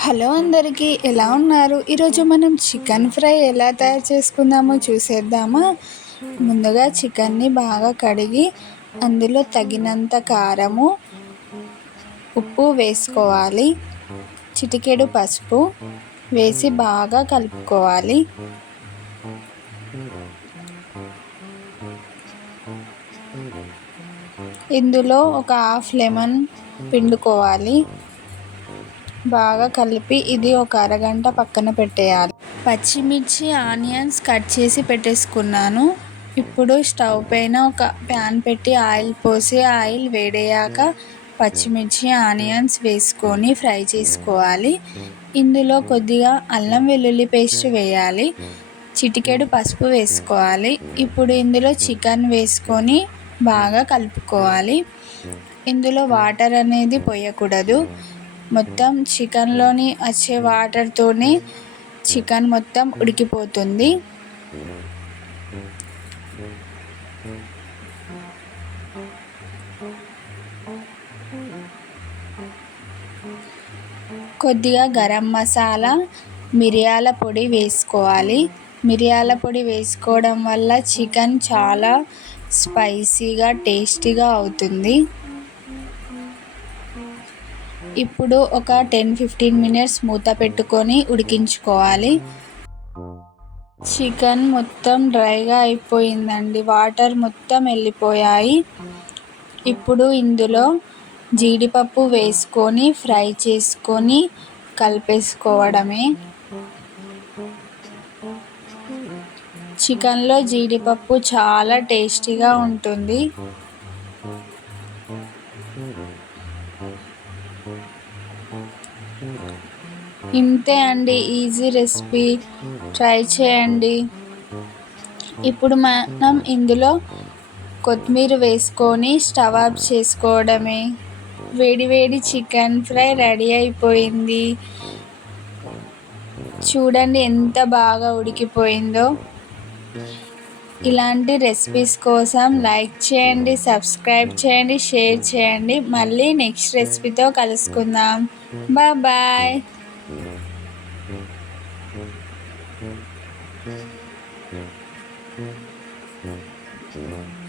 Hello అందరికీ ఎలా ఉన్నారు? ఈరోజు మనం చికెన్ ఫ్రై ఎలా తయారు చేసుకుందామో చూసేద్దామా? ముందుగా చికెన్ని బాగా కడిగి అందులో తగినంత కారము ఉప్పు వేసుకోవాలి చిటికెడు పసుపు వేసి బాగా కలుపుకోవాలి. ఇందులో ఒక హాఫ్ లెమన్ పిండుకోవాలి. బాగా కలిపి ఇది ఒక అరగంట పక్కన పెట్టేయాలి. పచ్చిమిర్చి ఆనియన్స్ కట్ చేసి పెట్టేసుకున్నాను. ఇప్పుడు స్టవ్ పైన ఒక ప్యాన్ పెట్టి ఆయిల్ పోసి ఆయిల్ వేడయ్యాక పచ్చిమిర్చి ఆనియన్స్ వేసుకొని ఫ్రై చేసుకోవాలి. ఇందులో కొద్దిగా అల్లం వెల్లుల్లి పేస్ట్ వేయాలి. చిటికెడు పసుపు వేసుకోవాలి. ఇప్పుడు ఇందులో చికెన్ వేసుకొని బాగా కలుపుకోవాలి. ఇందులో వాటర్ అనేది పోయకూడదు. మొత్తం చికెన్లోని వచ్చే వాటర్తోనే చికెన్ మొత్తం ఉడికిపోతుంది. కొద్దిగా గరం మసాలా మిరియాల పొడి వేసుకోవాలి. మిరియాల పొడి వేసుకోవడం వల్ల చికెన్ చాలా స్పైసీగా టేస్టీగా అవుతుంది. ఇప్పుడు ఒక టెన్ ఫిఫ్టీన్ మినిట్స్ మూత పెట్టుకొని ఉడికించుకోవాలి. చికెన్ మొత్తం డ్రైగా అయిపోయిందండి. వాటర్ మొత్తం వెళ్ళిపోయాయి. ఇప్పుడు ఇందులో జీడిపప్పు వేసుకొని ఫ్రై చేసుకొని కలిపేసుకోవడమే. చికెన్లో జీడిపప్పు చాలా టేస్టీగా ఉంటుంది. ఇంతే అండి ఈజీ రెసిపీ ట్రై చేయండి. ఇప్పుడు మనం ఇందులో కొత్తిమీర వేసుకొని స్టవ్ ఆఫ్ చేసుకోవడమే. వేడివేడి చికెన్ ఫ్రై రెడీ అయిపోయింది. చూడండి ఎంత బాగా ఉడికిపోయిందో. ఇలాంటి రెసిపీస్ కోసం లైక్ చేయండి సబ్స్క్రైబ్ చేయండి షేర్ చేయండి. మళ్ళీ నెక్స్ట్ రెసిపీతో కలుసుకుందాం. బాయ్